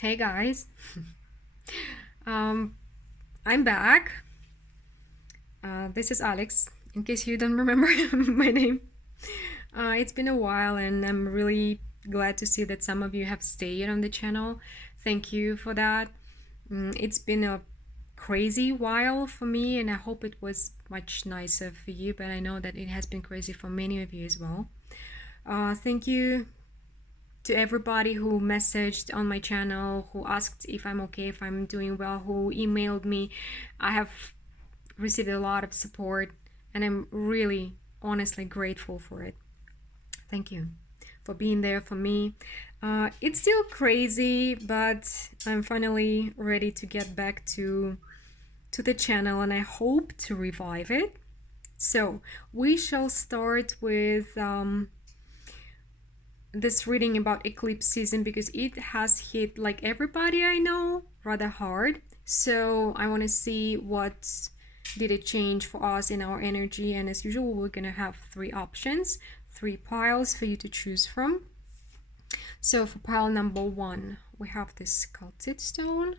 Hey guys, um, I'm back. This is Alex, in case you don't remember my name. It's been a while, and I'm really glad to see that some of you have stayed on the channel. Thank you for that. It's been a crazy while for me, and I hope it was much nicer for you, but I know that it has been crazy for many of you as well. Thank you to everybody who messaged on my channel, who asked if I'm okay, if I'm doing well, who emailed me. I have received a lot of support, and I'm really honestly grateful for it. Thank you for being there for me. It's still crazy, but I'm finally ready to get back to the channel, and I hope to revive it. So we shall start with this reading about eclipse season, because it has hit, like everybody I know, rather hard. So I want to see what did it change for us in our energy. And as usual, we're gonna have three options, three piles for you to choose from. So for pile number one, we have this sculpted stone.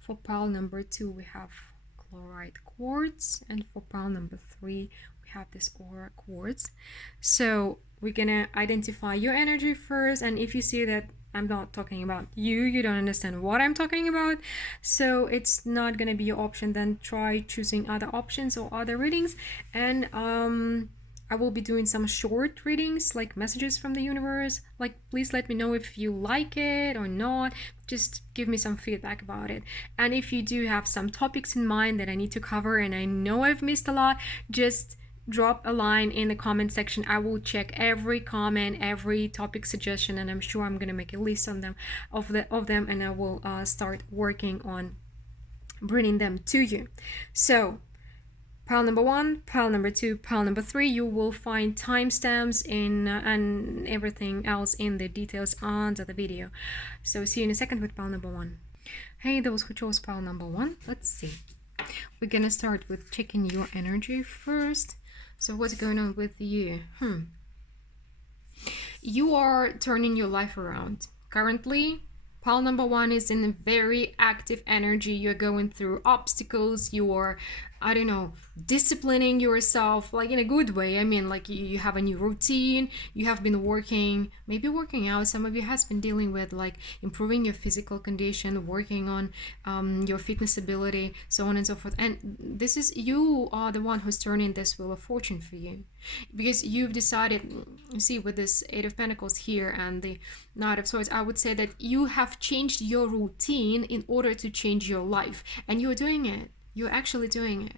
For pile number two, we have chloride quartz, and for pile number three, we have this aura quartz. So we're gonna identify your energy first, and if you see that I'm not talking about you don't understand what I'm talking about, so it's not gonna be your option, then try choosing other options or other readings. And I will be doing some short readings, like messages from the universe. Like, please let me know if you like it or not. Just give me some feedback about it. And if you do have some topics in mind that I need to cover, and I know I've missed a lot, just drop a line in the comment section. I will check every comment, every topic suggestion, and I'm sure I'm gonna make a list of them, and I will start working on bringing them to you. So pile number one, pile number two, pile number three, you will find timestamps in and everything else in the details under the video. So see you in a second with pile number one. Hey, those who chose pile number one, let's see. We're gonna start with checking your energy first. So what's going on with you? You are turning your life around. Currently, pile number one is in a very active energy. You're going through obstacles. You are, I don't know, disciplining yourself, like in a good way. I mean, like you have a new routine. You have been maybe working out. Some of you has been dealing with like improving your physical condition, working on your fitness ability, so on and so forth. And this is, you are the one who's turning this wheel of fortune for you, because you've decided, you see, with this Eight of Pentacles here and the Knight of Swords, I would say that you have changed your routine in order to change your life, and you're doing it. You're actually doing it.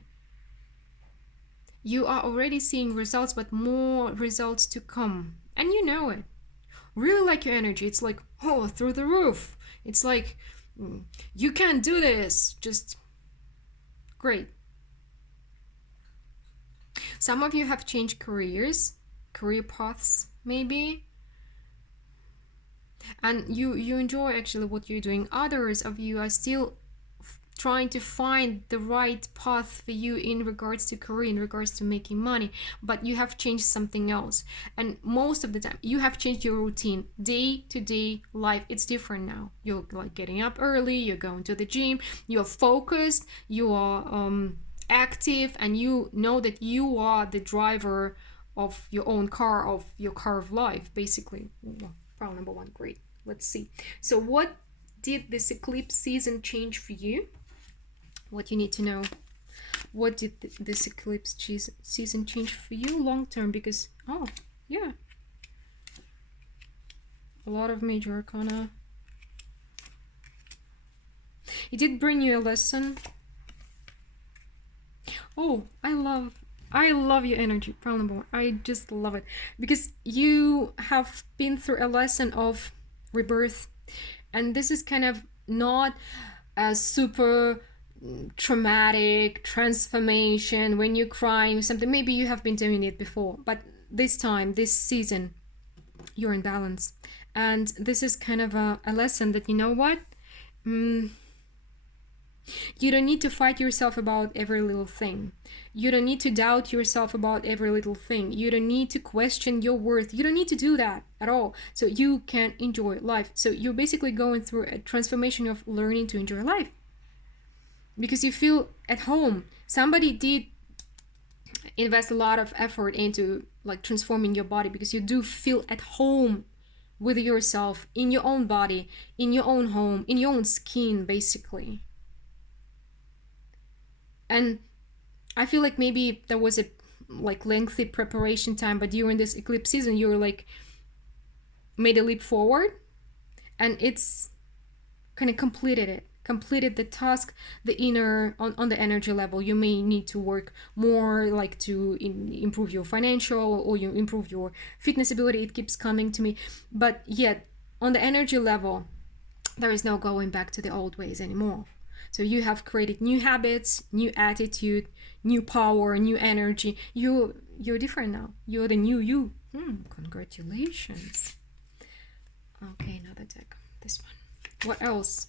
You are already seeing results, but more results to come, and you know it. Really like your energy. It's like, oh, through the roof. It's like, you can't do this. Just great. Some of you have changed careers, career paths, maybe. And you enjoy actually what you're doing. Others of you are still trying to find the right path for you in regards to career, in regards to making money, but you have changed something else. And most of the time you have changed your routine. Day-to-day life, it's different now. You're like getting up early, you're going to the gym, you're focused, you are active, and you know that you are the driver of your own car, of your car of life, basically. Problem number one, great. Let's see. So what did this eclipse season change for you? What you need to know. What did this eclipse season change for you long term? Because, oh, yeah. A lot of major arcana. It did bring you a lesson. Oh, I love your energy, pile number one. I just love it, because you have been through a lesson of rebirth, and this is kind of not a super traumatic transformation when you're crying or something. Maybe you have been doing it before, but this time, this season, you're in balance, and this is kind of a lesson that, you know what, You don't need to fight yourself about every little thing. You don't need to doubt yourself about every little thing. You don't need to question your worth. You don't need to do that at all. So you can enjoy life. So you're basically going through a transformation of learning to enjoy life because you feel at home. Somebody did invest a lot of effort into like transforming your body because you do feel at home with yourself, in your own body, in your own home, in your own skin, basically. And I feel like maybe there was a like lengthy preparation time, but during this eclipse season you were like made a leap forward, and it's kind of completed the task, the inner on the energy level. You may need to work more, like to improve your financial, or you improve your fitness ability. It keeps coming to me, but yet on the energy level there is no going back to the old ways anymore. So you have created new habits, new attitude, new power, new energy. You're different now. You're the new you. Congratulations. Okay, another deck. This one. What else?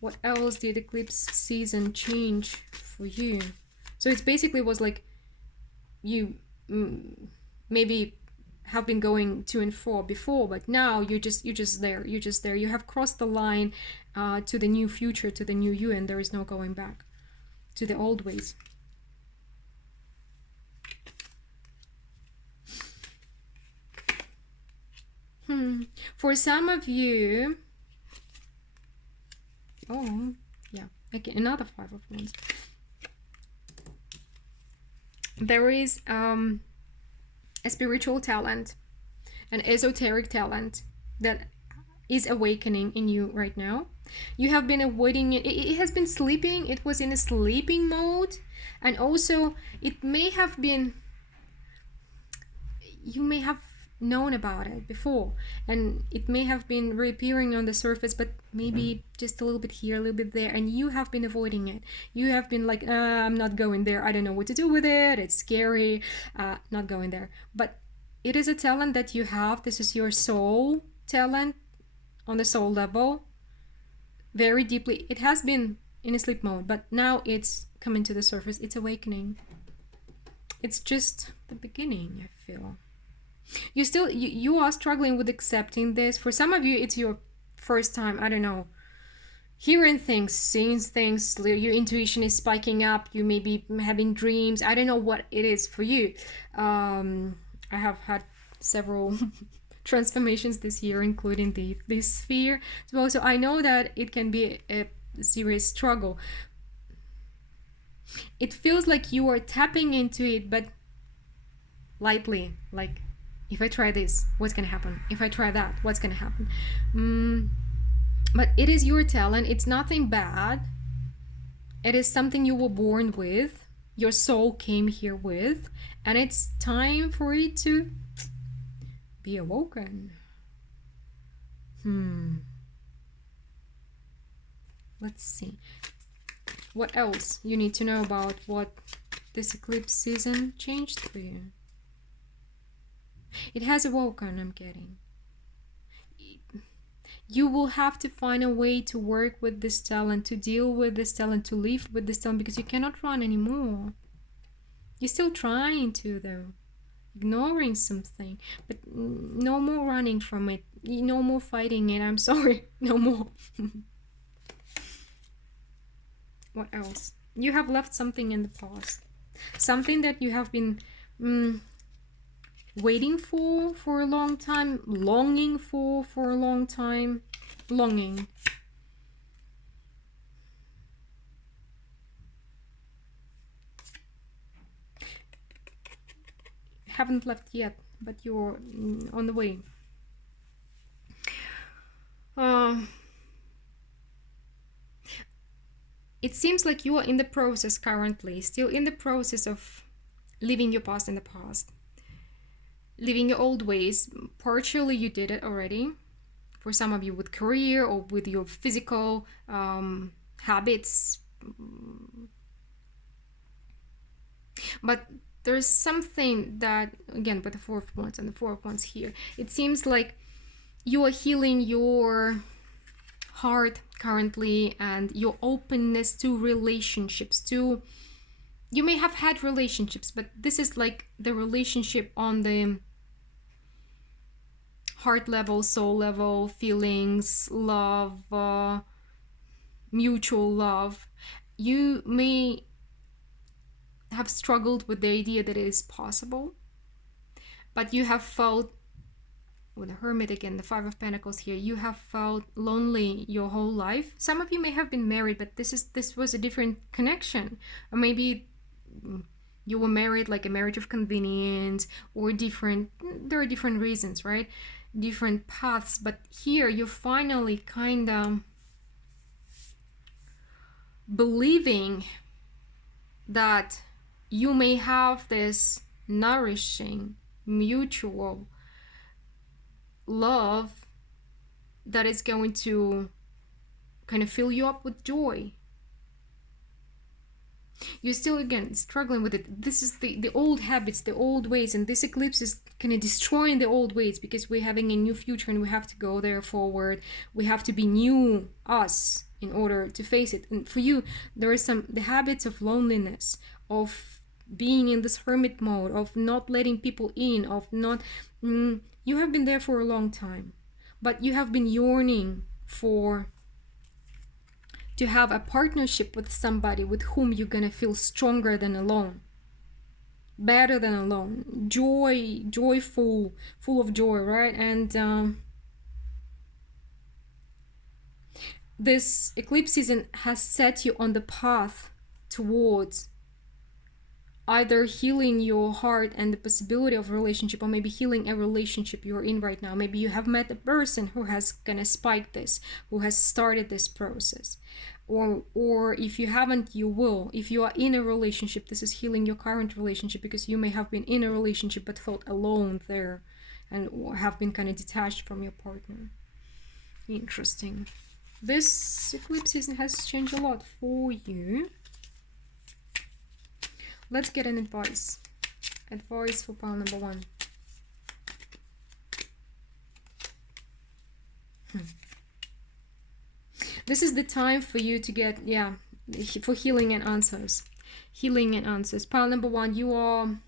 What else did eclipse season change for you? So it basically was like you maybe have been going to and fro before, but now you're just there. You have crossed the line to the new future, to the new you, and there is no going back to the old ways. For some of you, oh yeah, okay, another Five of Wands. There is a spiritual talent, an esoteric talent that is awakening in you right now. You have been avoiding it. It has been sleeping. It was in a sleeping mode, and also it may have been, you may have known about it before, and it may have been reappearing on the surface, but maybe just a little bit here, a little bit there, and you have been avoiding it. You have been like, I'm not going there, I don't know what to do with it, it's scary, not going there. But it is a talent that you have. This is your soul talent on the soul level, very deeply. It has been in a sleep mode, but now it's coming to the surface. It's awakening. It's just the beginning, I feel. You are struggling with accepting this. For some of you, it's your first time, I don't know, hearing things, seeing things. Your intuition is spiking up. You may be having dreams. I don't know what it is for you. I have had several transformations this year, including this sphere as well. So I know that it can be a serious struggle. It feels like you are tapping into it, but lightly, like, if I try this, what's gonna happen? If I try that, what's gonna happen? But it is your talent. It's nothing bad. It is something you were born with. Your soul came here with, and it's time for it to be awoken. Let's see. What else you need to know about what this eclipse season changed for you? It has awoken, I'm getting. You will have to find a way to work with this talent, to deal with this talent, to live with this talent, because you cannot run anymore. You're still trying to, though. Ignoring something. But no more running from it. No more fighting it. I'm sorry. No more. What else? You have left something in the past. Something that you have been waiting for a long time, longing for a long time, longing. Haven't left yet, but you're on the way. It seems like you are in the process currently, still in the process of leaving your past in the past. Living your old ways. Partially you did it already. For some of you with career or with your physical habits. But there's something that, again, with the Four of Wands and the Four of Wands here, it seems like you are healing your heart currently, and your openness to relationships. To you may have had relationships, but this is like the relationship on the heart level, soul level, feelings, love, mutual love. You may have struggled with the idea that it is possible, but you have felt, with the Hermit again, the Five of Pentacles here, you have felt lonely your whole life. Some of you may have been married, but this was a different connection. Or maybe you were married like a marriage of convenience, or different, there are different reasons, right? Different paths. But here you're finally kind of believing that you may have this nourishing mutual love that is going to kind of fill you up with joy. You're still, again, struggling with it. This is the old habits, the old ways, and this eclipse is kind of destroying the old ways, because we're having a new future and we have to go there forward. We have to be new us in order to face it. And for you, there are the habits of loneliness, of being in this hermit mode, of not letting people in, of not you have been there for a long time, but you have been yearning to have a partnership with somebody with whom you're gonna feel stronger than alone, better than alone, joyful, full of joy, right? And this eclipse season has set you on the path towards either healing your heart and the possibility of a relationship, or maybe healing a relationship you're in right now. Maybe you have met a person who has gonna spike this, who has started this process. Or if you haven't, you will. If you are in a relationship, this is healing your current relationship, because you may have been in a relationship but felt alone there, and have been kind of detached from your partner. Interesting. This eclipse season has changed a lot for you. Let's get an advice. Advice for pile number 1. This is the time for you to get, for healing and answers. Healing and answers. Pile number 1, you are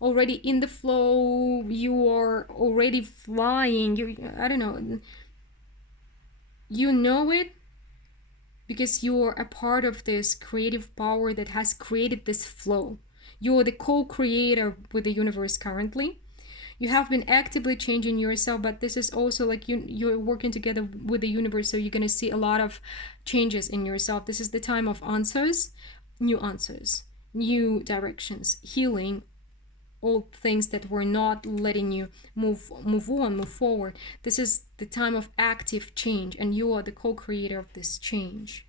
already in the flow. You are already flying. I don't know. You know it, because you're a part of this creative power that has created this flow. You're the co-creator with the universe currently. You have been actively changing yourself, but this is also like you're working together with the universe, so you're going to see a lot of changes in yourself. This is the time of answers, new directions, healing, all things that were not letting you move forward. This is the time of active change, and you are the co-creator of this change.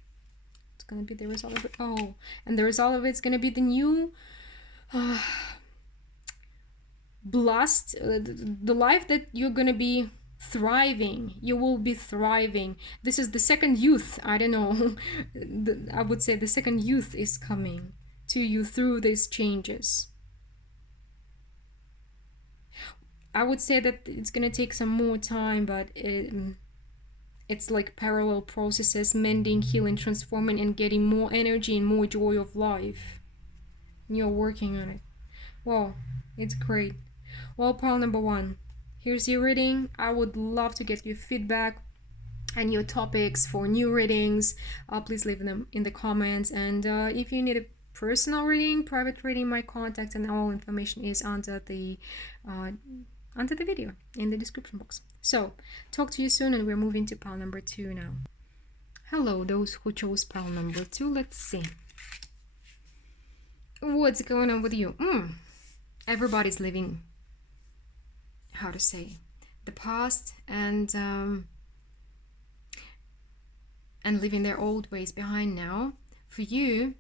It's going to be the result of it. Oh, and the result of it's going to be the new blast, the life that you're going to be thriving. You will be thriving. This is the second youth. I don't know. I would say the second youth is coming to you through these changes. I would say that it's going to take some more time, but it's like parallel processes, mending, healing, transforming, and getting more energy and more joy of life. You're working on it. Wow, it's great. Well, pile number 1, here's your reading. I would love to get your feedback and your topics for new readings. Please leave them in the comments. And if you need a personal reading, private reading, my contact and all information is under the video in the description box. So talk to you soon, and we're moving to pile number 2 now. Hello, those who chose pile number 2. Let's see what's going on with you. Everybody's living, how to say, the past, and leaving their old ways behind now. For you,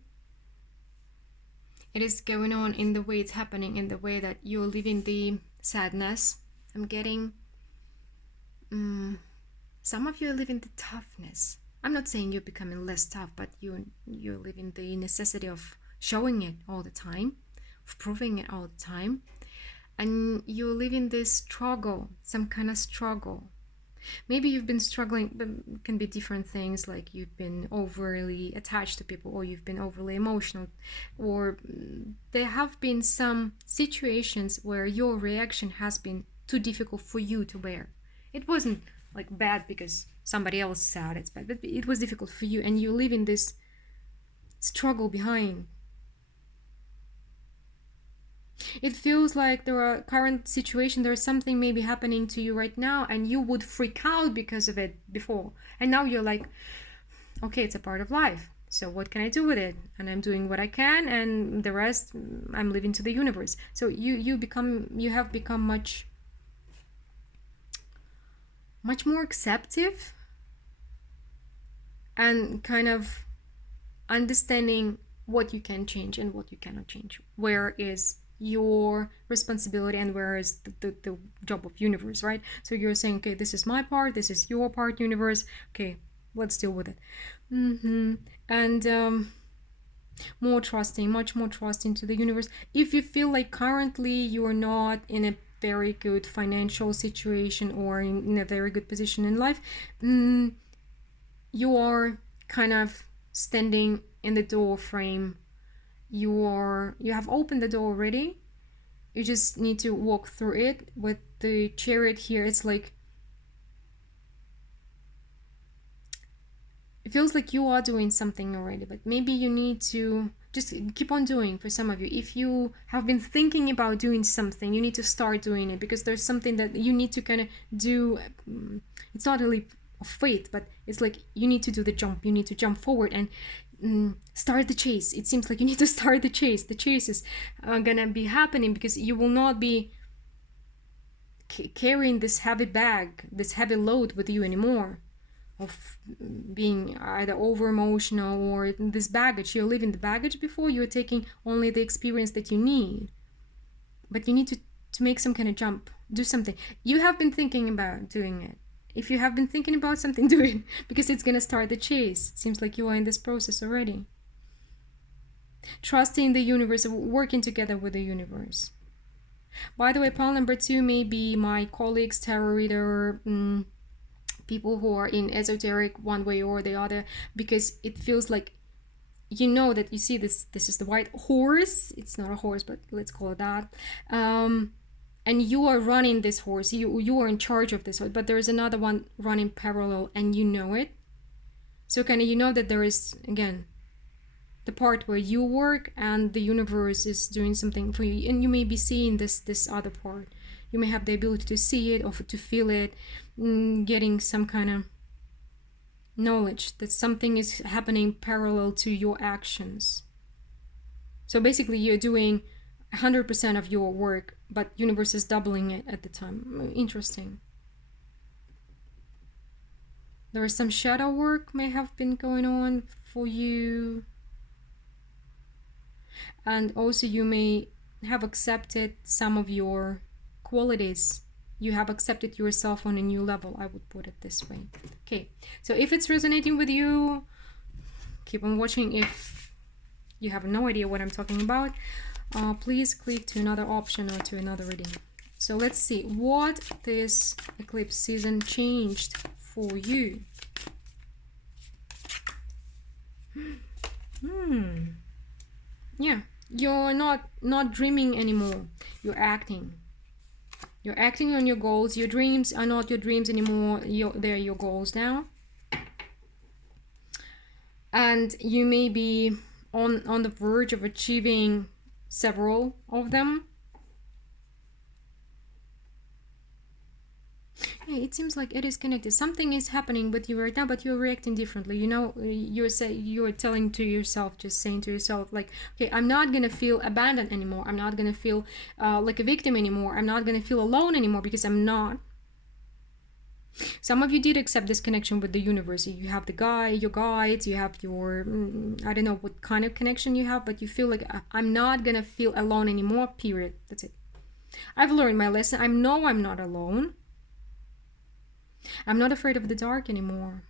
it is going on in the way it's happening, in the way that you're living the sadness. I'm getting some of you are living the toughness. I'm not saying you're becoming less tough, but you're living the necessity of showing it all the time, of proving it all the time, and you're living this struggle, some kind of struggle. Maybe you've been struggling, but it can be different things, like you've been overly attached to people, or you've been overly emotional, or there have been some situations where your reaction has been too difficult for you to bear. It wasn't like bad because somebody else said it's bad, but it was difficult for you, and you live in this struggle behind. It feels like there are current situation, there's something maybe happening to you right now, and you would freak out because of it before, and now you're like, okay, it's a part of life, so what can I do with it? And I'm doing what I can, and the rest I'm leaving to the universe. So you have become much more acceptive and kind of understanding what you can change and what you cannot change, where is your responsibility and where is the job of universe, right? So you're saying, okay, this is my part, this is your part, universe, okay, let's deal with it. And more trusting, much more trusting to the universe. If you feel like currently you are not in a very good financial situation or in a very good position in life, you are kind of standing in the door frame. You have opened the door already. You just need to walk through it. With the Chariot here, it's like it feels like you are doing something already, but maybe you need to just keep on doing. For some of you, if you have been thinking about doing something, you need to start doing it, because there's something that you need to kind of do. It's not a leap of faith, but it's like you need to do the jump. You need to jump forward and start the chase. It seems like you need to start the chase. The chase is gonna be happening because you will not be carrying this heavy bag, this heavy load with you anymore, of being either over emotional or this baggage. You're leaving the baggage before, you're taking only the experience that you need. But you need to make some kind of jump, do something. You have been thinking about doing it. If you have been thinking about something, do it, because it's gonna start the chase. It seems like you are in this process already. Trusting the universe, working together with the universe. By the way, pile number 2 may be my colleagues, tarot reader, people who are in esoteric one way or the other, because it feels like, you know, that you see this is the white horse. It's not a horse, but let's call it that. And you are running this horse, you are in charge of this horse, but there is another one running parallel, and you know it. So kind of, you know that there is, again, the part where you work and the universe is doing something for you, and you may be seeing this other part. You may have the ability to see it or to feel it, getting some kind of knowledge that something is happening parallel to your actions. So basically you're doing 100% of your work, but universe is doubling it at the time. Interesting. There is some shadow work may have been going on for you, and also you may have accepted some of your qualities. You have accepted yourself on a new level, I would put it this way. Okay, so if it's resonating with you, keep on watching. If you have no idea what I'm talking about, please click to another option or to another reading. So let's see what this eclipse season changed for you. Yeah, you're not dreaming anymore. You're acting. You're acting on your goals. Your dreams are not your dreams anymore. They're your goals now. And you may be on the verge of achieving several of them. Yeah, it seems like it is connected. Something is happening with you right now, but you're reacting differently. You know, you're telling to yourself, just saying to yourself, like, okay, I'm not gonna feel abandoned anymore. I'm not gonna feel like a victim anymore. I'm not gonna feel alone anymore, because I'm not. Some of you did accept this connection with the universe. You have your guides, you have your, I don't know what kind of connection you have, but you feel like, I'm not gonna feel alone anymore, period. That's it. I've learned my lesson. I know I'm not alone. I'm not afraid of the dark anymore.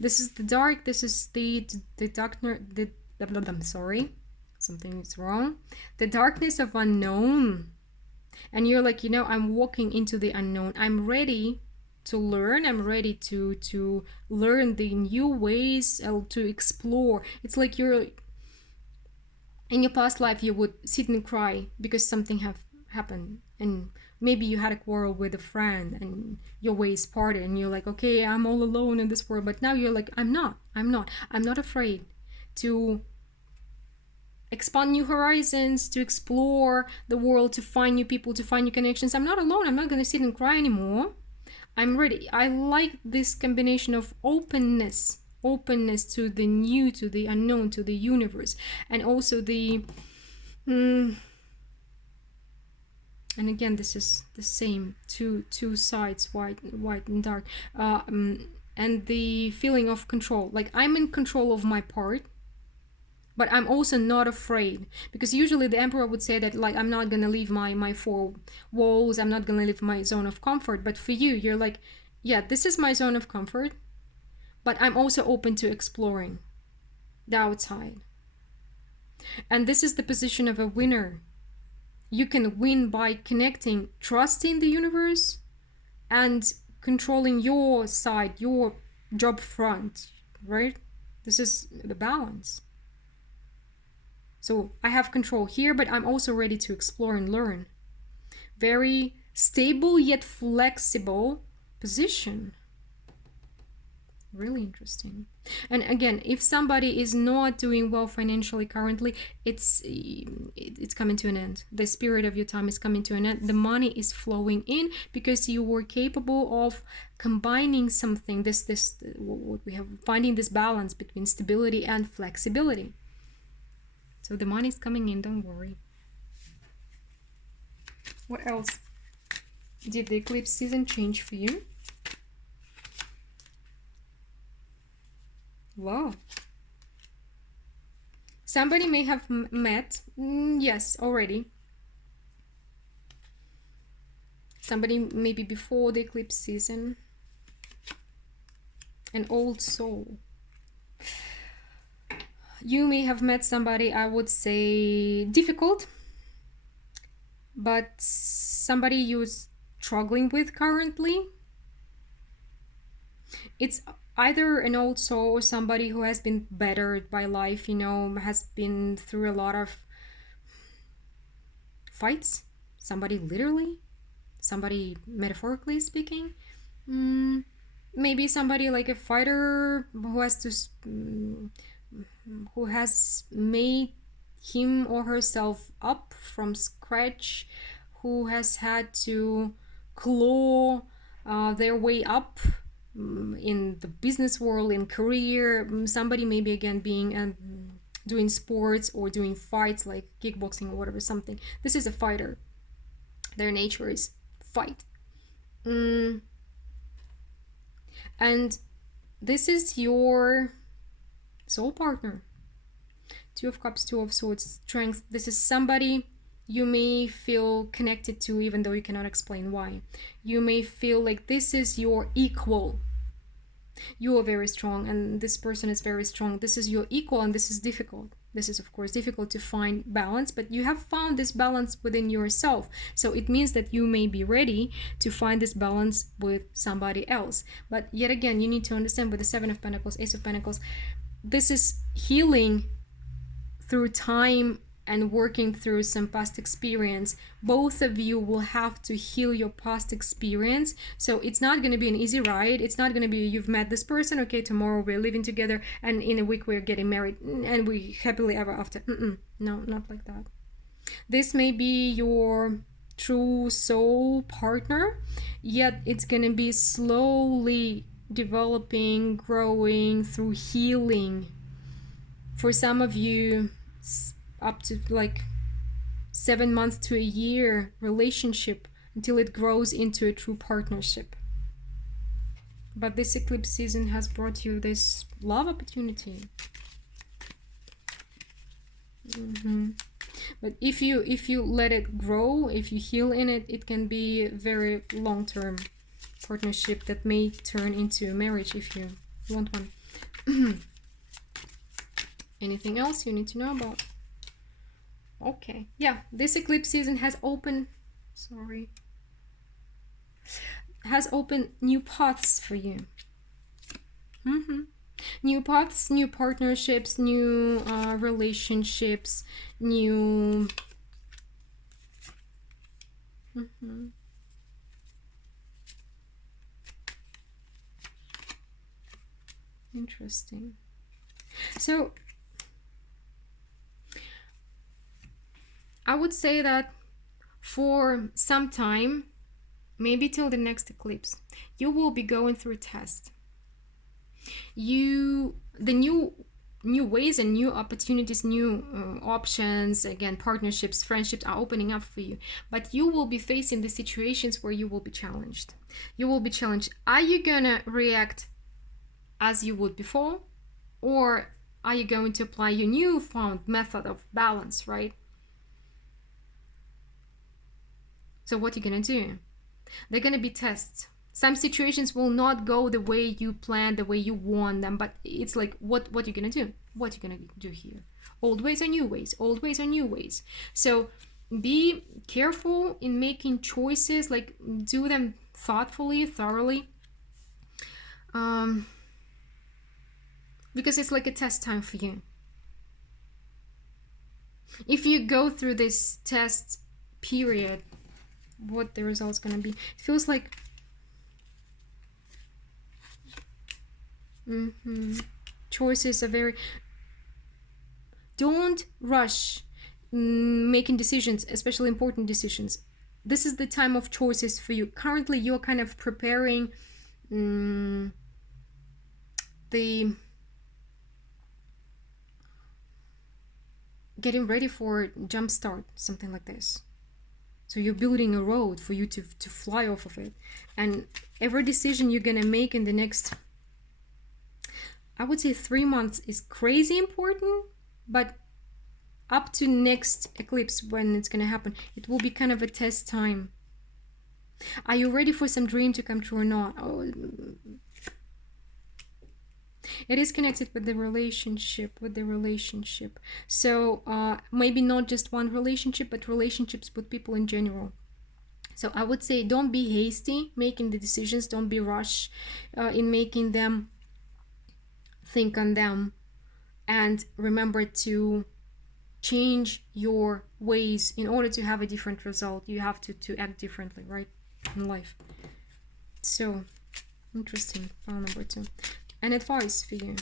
This is the dark. This is the I'm sorry, something is wrong. The darkness of unknown. And you're like, you know, I'm walking into the unknown. I'm ready learn. I'm ready to learn the new ways, to explore. It's like you're in your past life, you would sit and cry because something have happened, and maybe you had a quarrel with a friend and your ways parted, and you're like, okay, I'm all alone in this world. But now you're like, I'm not afraid to expand new horizons, to explore the world, to find new people, to find new connections. I'm not alone. I'm not going to sit and cry anymore. I'm ready. I like this combination of openness to the new, to the unknown, to the universe, and also the and again, this is the same two sides, white and dark, and the feeling of control. Like, I'm in control of my part, but I'm also not afraid, because usually the emperor would say that, like, I'm not gonna leave my four walls, I'm not gonna leave my zone of comfort. But for you, you're like, yeah, this is my zone of comfort, but I'm also open to exploring the outside. And this is the position of a winner. You can win by connecting, trusting the universe, and controlling your side, your job front, right? This is the balance. So I have control here, but I'm also ready to explore and learn. Very stable yet flexible position. Really interesting. And again, if somebody is not doing well financially currently, it's coming to an end. The spirit of your time is coming to an end. The money is flowing in because you were capable of combining something. This what we have, finding this balance between stability and flexibility. So the money is coming in, don't worry. What else did the eclipse season change for you? Wow. Somebody may have met, yes, already. Somebody maybe before the eclipse season. An old soul. You may have met somebody, I would say, difficult, but somebody you're struggling with currently. It's either an old soul or somebody who has been battered by life, you know, has been through a lot of fights. Somebody literally, somebody metaphorically speaking. Maybe somebody like a fighter who has to who has made him or herself up from scratch, who has had to claw their way up in the business world, in career. Somebody maybe again being doing sports or doing fights like kickboxing or whatever, something. This is a fighter. Their nature is fight. And this is your soul partner. Two of Cups, Two of Swords, Strength. This is somebody you may feel connected to even though you cannot explain why. You may feel like this is your equal. You are very strong and this person is very strong. This is your equal and this is difficult. This is of course difficult to find balance, but you have found this balance within yourself. So it means that you may be ready to find this balance with somebody else. But yet again, you need to understand with the Seven of Pentacles, Ace of Pentacles, this is healing through time and working through some past experience. Both of you will have to heal your past experience. So it's not going to be an easy ride. It's not going to be you've met this person, okay, tomorrow we're living together and in a week we're getting married and we happily ever after. No, not like that. This may be your true soul partner, yet it's going to be slowly developing, growing through healing. For some of you, up to like 7 months to a year relationship until it grows into a true partnership. But this eclipse season has brought you this love opportunity. But if you let it grow, if you heal in it, it can be a very long-term partnership that may turn into a marriage if you want one. Anything else you need to know about? Okay, yeah, this eclipse season has opened, has opened new paths for you. New paths, new partnerships, new relationships, new interesting. So I would say that for some time, maybe till the next eclipse, you will be going through a test. The new ways and new opportunities, new options, again, partnerships, friendships are opening up for you, but you will be facing the situations where you will be challenged. You will be challenged. Are you gonna react as you would before, or are you going to apply your newfound method of balance, right? So what are you gonna do? They're gonna be tests. Some situations will not go the way you planned, the way you want them, but it's like, what are you gonna do? What are you gonna do here? Old ways or new ways? Old ways or new ways? So be careful in making choices, like do them thoughtfully, thoroughly, because it's like a test time for you. If you go through this test period, what the result's gonna be? It feels like choices are very. Don't rush making decisions, especially important decisions. This is the time of choices for you. Currently, you're kind of preparing the getting ready for jump start, something like this. So you're building a road for you to fly off of it. And every decision you're gonna make in the next, I would say 3 months, is crazy important, but up to next eclipse, when it's gonna happen, it will be kind of a test time. Are you ready for some dream to come true or not? Oh, it is connected with the relationship, So maybe not just one relationship, but relationships with people in general. So I would say don't be hasty making the decisions, don't be rushed in making them. Think on them, and remember to change your ways in order to have a different result. You have to act differently, right, in life. So interesting. File number 2. An advice for you.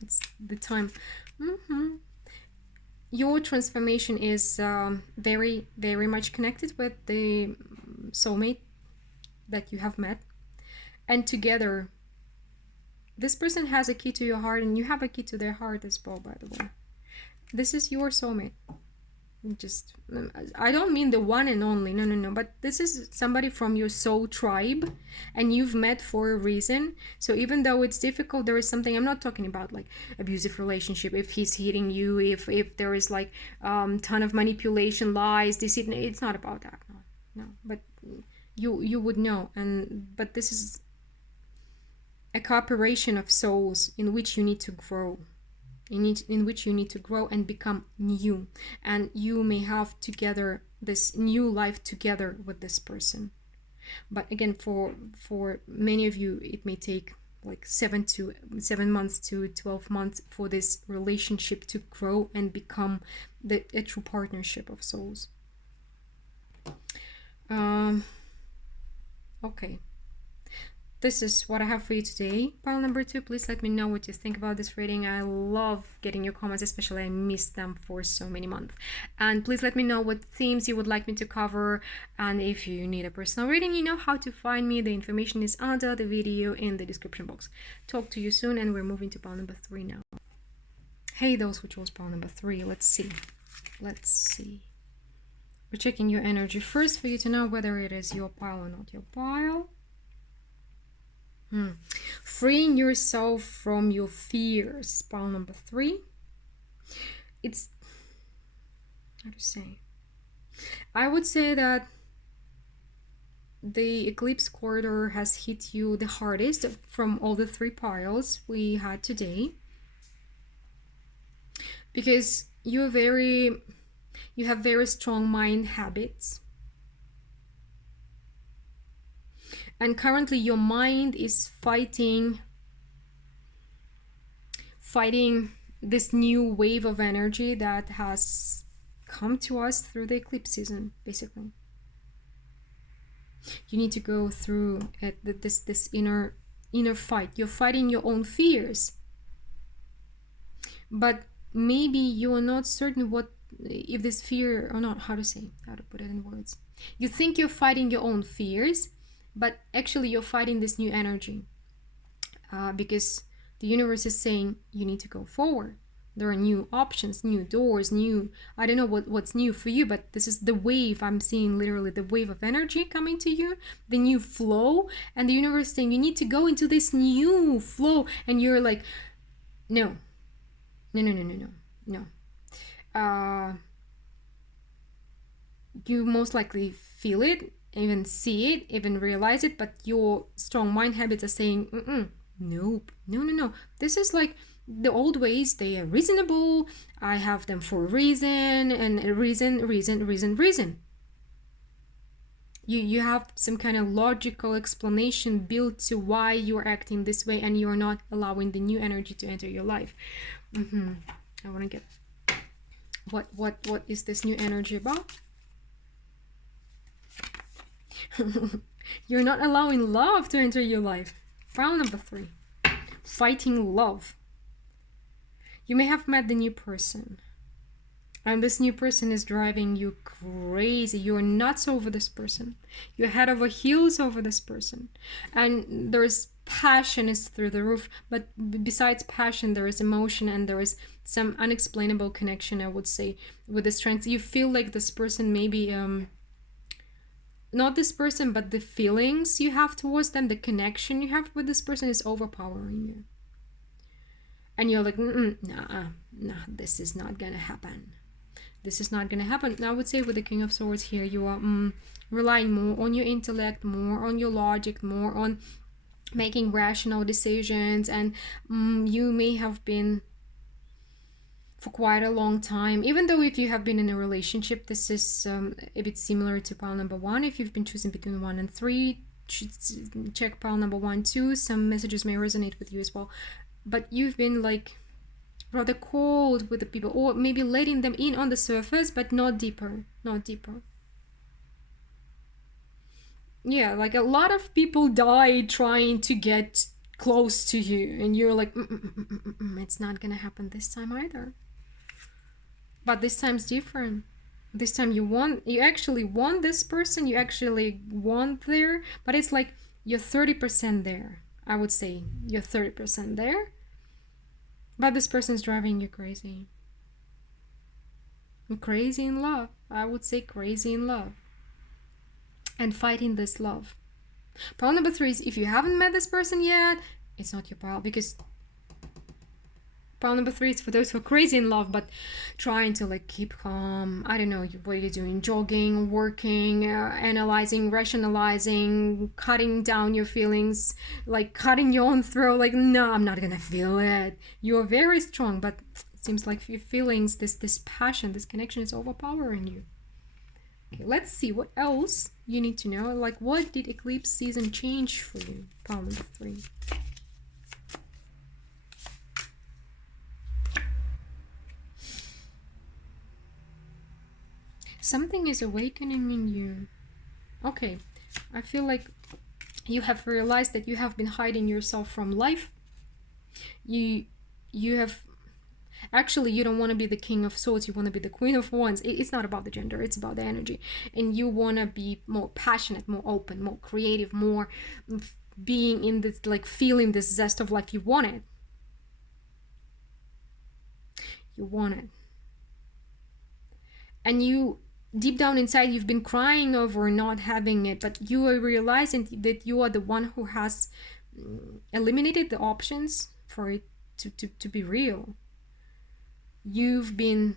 It's the time. Your transformation is very, very much connected with the soulmate that you have met, and together this person has a key to your heart, and you have a key to their heart as well, by the way. This is your soulmate. Just, I don't mean the one and only, no, but this is somebody from your soul tribe, and you've met for a reason. So even though it's difficult, there is something. I'm not talking about like abusive relationship, if he's hitting you, if there is like ton of manipulation, lies, deceit. It's not about that. No, but you would know. But this is a cooperation of souls in which you need to grow, in which you need to grow and become new, and you may have together this new life together with this person. But again, for many of you, it may take like 7 months to 12 months for this relationship to grow and become a true partnership of souls. Okay, this is what I have for you today. Pile number 2, please let me know what you think about this reading. I love getting your comments, especially I missed them for so many months. And please let me know what themes you would like me to cover. And if you need a personal reading, you know how to find me. The information is under the video in the description box. Talk to you soon, and we're moving to pile number 3 now. Hey, those who chose pile number 3, let's see. We're checking your energy first for you to know whether it is your pile or not your pile. Freeing yourself from your fears, pile number 3. It's, how to say, I would say that the eclipse quarter has hit you the hardest from all the 3 piles we had today, because you're very You have very strong mind habits. And currently your mind is fighting this new wave of energy that has come to us through the eclipse season, basically. You need to go through this inner fight. You're fighting your own fears, but maybe you are not certain what if this fear or not, how to put it in words. You think you're fighting your own fears, but actually you're fighting this new energy, because the universe is saying you need to go forward. There are new options, new doors, new, I don't know what's new for you, but this is the wave. I'm seeing literally the wave of energy coming to you, the new flow, and the universe saying you need to go into this new flow. And you're like, no. You most likely feel it, even see it, even realize it, but your strong mind habits are saying, nope, no. This is like the old ways. They are reasonable. I have them for a reason, and reason. You have some kind of logical explanation built to why you're acting this way, and you're not allowing the new energy to enter your life. I want to get what is this new energy about? You're not allowing love to enter your life. File number 3, fighting love. You may have met the new person, and this new person is driving you crazy. You're nuts over this person. You're head over heels over this person. And there's passion is through the roof. But besides passion, there is emotion, and there is some unexplainable connection, I would say, with the strength. You feel like this person maybe... not this person, but the feelings you have towards them, the connection you have with this person is overpowering you. And you're like, nah, this is not gonna happen. This is not gonna happen. I would say with the King of Swords here, you are relying more on your intellect, more on your logic, more on making rational decisions. And you may have been for quite a long time, even though if you have been in a relationship, this is a bit similar to pile number 1. If you've been choosing between 1 and 3, check pile number 1 too. Some messages may resonate with you as well. But you've been like rather cold with the people, or maybe letting them in on the surface, but not deeper. Yeah, like a lot of people die trying to get close to you, and you're like, it's not gonna happen this time either. But this time's different. This time you actually want this person, you actually want there, but it's like you're 30% there. I would say you're 30% there, but this person's driving you crazy. Crazy in love. I would say crazy in love. And fighting this love. Pile number 3 is if you haven't met this person yet, it's not your pile, because pile number 3 is for those who are crazy in love, but trying to like keep calm. I don't know what you're doing, jogging, working, analyzing, rationalizing, cutting down your feelings, like cutting your own throat, like, no, I'm not gonna feel it. You're very strong, but it seems like your feelings, this passion, this connection is overpowering you. Okay, let's see what else you need to know. Like, what did eclipse season change for you? Pile number 3. Something is awakening in you. Okay, I feel like you have realized that you have been hiding yourself from life. You have... Actually, you don't want to be the King of Swords, you want to be the Queen of Wands. It's not about the gender, it's about the energy. And you want to be more passionate, more open, more creative, more being in this, like feeling this zest of life. You want it. You want it. And you, deep down inside, you've been crying over not having it, but you are realizing that you are the one who has eliminated the options for it to be real. You've been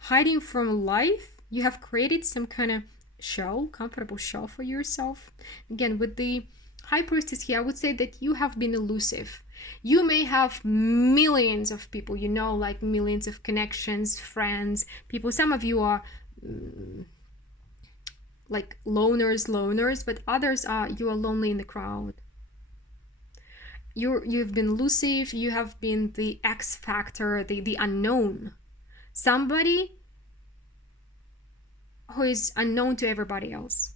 hiding from life. You have created some kind of shell, comfortable shell for yourself. Again, with the High Priestess here, I would say that you have been elusive. You may have millions of people, like millions of connections, friends, people. Some of you are like loners, but others are you are lonely in the crowd. You've been elusive, you have been the X factor, the unknown. Somebody who is unknown to everybody else.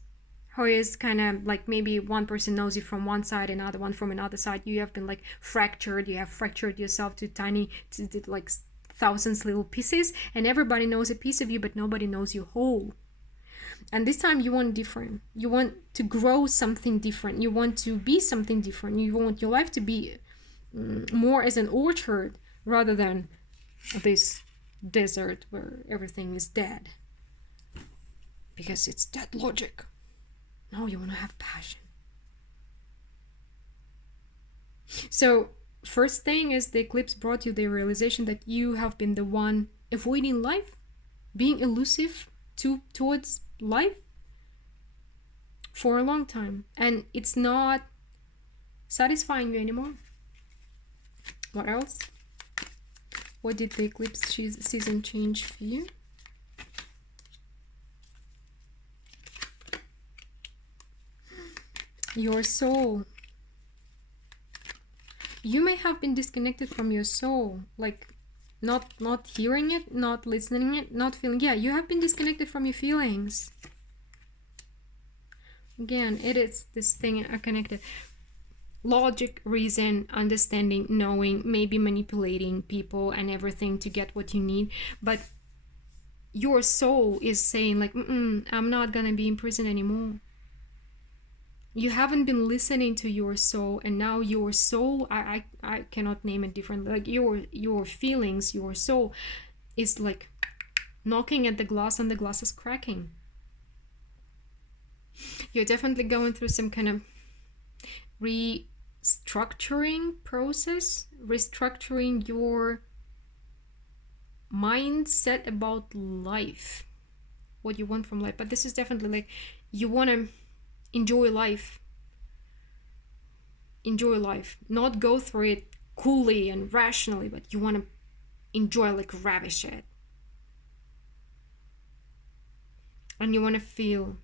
Who is kind of like maybe one person knows you from one side, another one from another side. You have been like fractured. You have fractured yourself to tiny, to like thousands little pieces, and everybody knows a piece of you, but nobody knows you whole. And this time you want different. You want to grow something different. You want to be something different. You want your life to be more as an orchard rather than this desert where everything is dead. Because it's dead logic. No, you want to have passion. So, first thing is the eclipse brought you the realization that you have been the one avoiding life, being elusive towards life for a long time, and it's not satisfying you anymore. What else? What did the eclipse season change for you? Your soul. You may have been disconnected from your soul, like not hearing it, not listening it, not feeling. Yeah, you have been disconnected from your feelings. Again, it is this thing connected. Logic, reason, understanding, knowing, maybe manipulating people and everything to get what you need. But your soul is saying like, I'm not gonna be in prison anymore. You haven't been listening to your soul, and now your soul, I cannot name it differently, like your feelings, your soul is like knocking at the glass and the glass is cracking. You're definitely going through some kind of restructuring process, restructuring your mindset about life, what you want from life. But this is definitely like you want to enjoy life, not go through it coolly and rationally, but you want to enjoy, like ravish it, and you want to feel.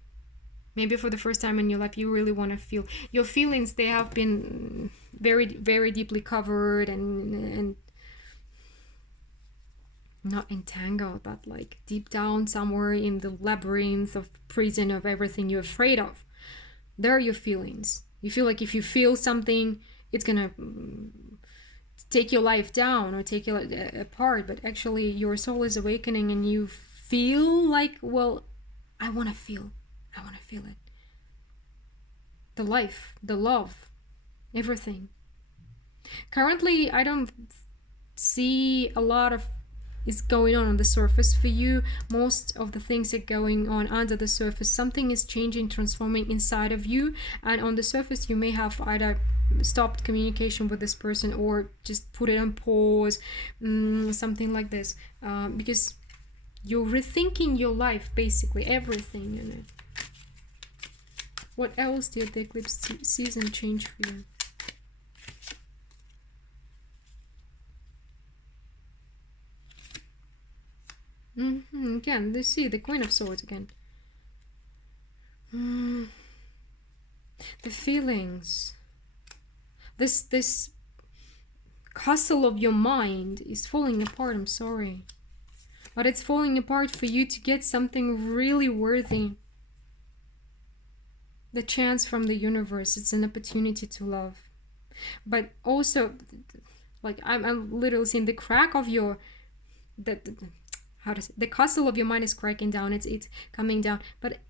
Maybe for the first time in your life, you really want to feel your feelings. They have been very, very deeply covered and not entangled, but like deep down somewhere in the labyrinth of prison of everything you're afraid of. There are your feelings. You feel like if you feel something, it's gonna take your life down or take you apart. But actually, your soul is awakening, and you feel like, well, I want to feel it. The life, the love, everything. Currently, I don't see a lot of is going on the surface for you. Most of the things are going on under the surface. Something is changing, transforming inside of you, and on the surface you may have either stopped communication with this person or just put it on pause, something like this, because you're rethinking your life, basically everything in it. What else did the eclipse season change for you? Again, they see the Queen of Swords again. The feelings. This castle of your mind is falling apart. I'm sorry, but it's falling apart for you to get something really worthy. The chance from the universe. It's an opportunity to love, but also, like I'm literally seeing the crack of your the castle of your mind is cracking down. It's coming down, but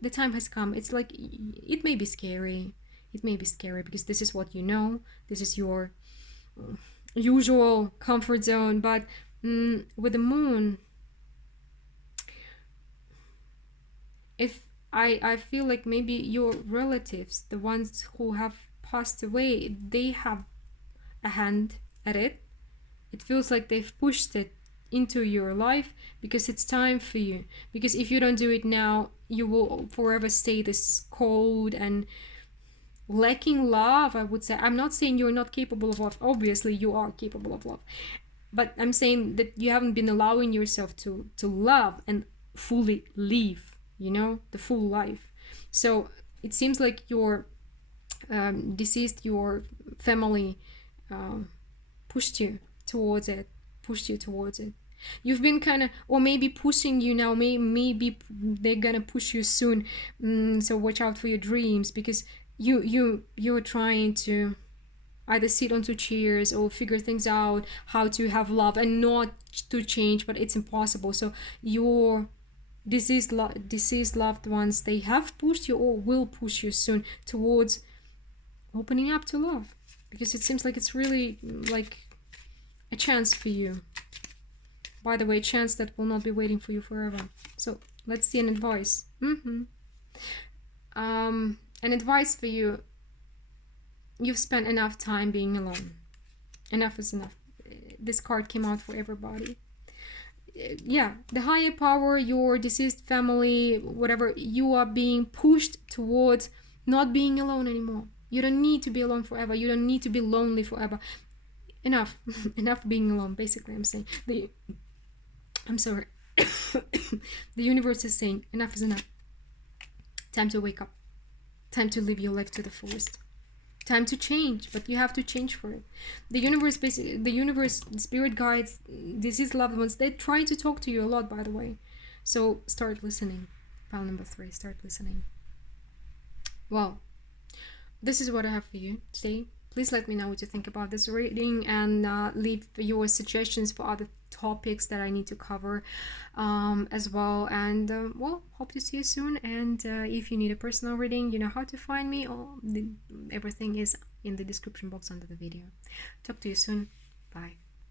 the time has come. It's like it may be scary. It may be scary because this is what you know. This is your usual comfort zone. But with the moon, if I feel like maybe your relatives, the ones who have passed away, they have a hand at it. It feels like they've pushed it into your life because it's time for you. Because if you don't do it now, you will forever stay this cold and lacking love, I would say. I'm not saying you're not capable of love. Obviously, you are capable of love. But I'm saying that you haven't been allowing yourself to love and fully live, you know, the full life. So it seems like your deceased, your family pushed you towards it, pushed you towards it. You've been kind of, or maybe pushing you now, maybe they're gonna push you soon. So watch out for your dreams, because you're trying to either sit on two chairs or figure things out, how to have love and not to change, but it's impossible. So your deceased loved ones, they have pushed you or will push you soon towards opening up to love, because it seems like it's really like a chance for you. By the way, a chance that will not be waiting for you forever. So let's see an advice. An advice for you: you've spent enough time being alone. Enough is enough. This card came out for everybody. Yeah, the higher power, your deceased family, whatever, you are being pushed towards not being alone anymore. You don't need to be alone forever. You don't need to be lonely forever. Enough. Enough being alone, basically. I'm saying. I'm sorry. The universe is saying enough is enough. Time to wake up. Time to live your life to the fullest. Time to change, but you have to change for it. The universe, basically, the universe, spirit guides, deceased loved ones, they're trying to talk to you a lot, by the way. So start listening. Pile number 3, start listening. Well, this is what I have for you today. Please let me know what you think about this reading, and leave your suggestions for other topics that I need to cover as well. And well, hope to see you soon. And if you need a personal reading, you know how to find me. Everything is in the description box under the video. Talk to you soon. Bye.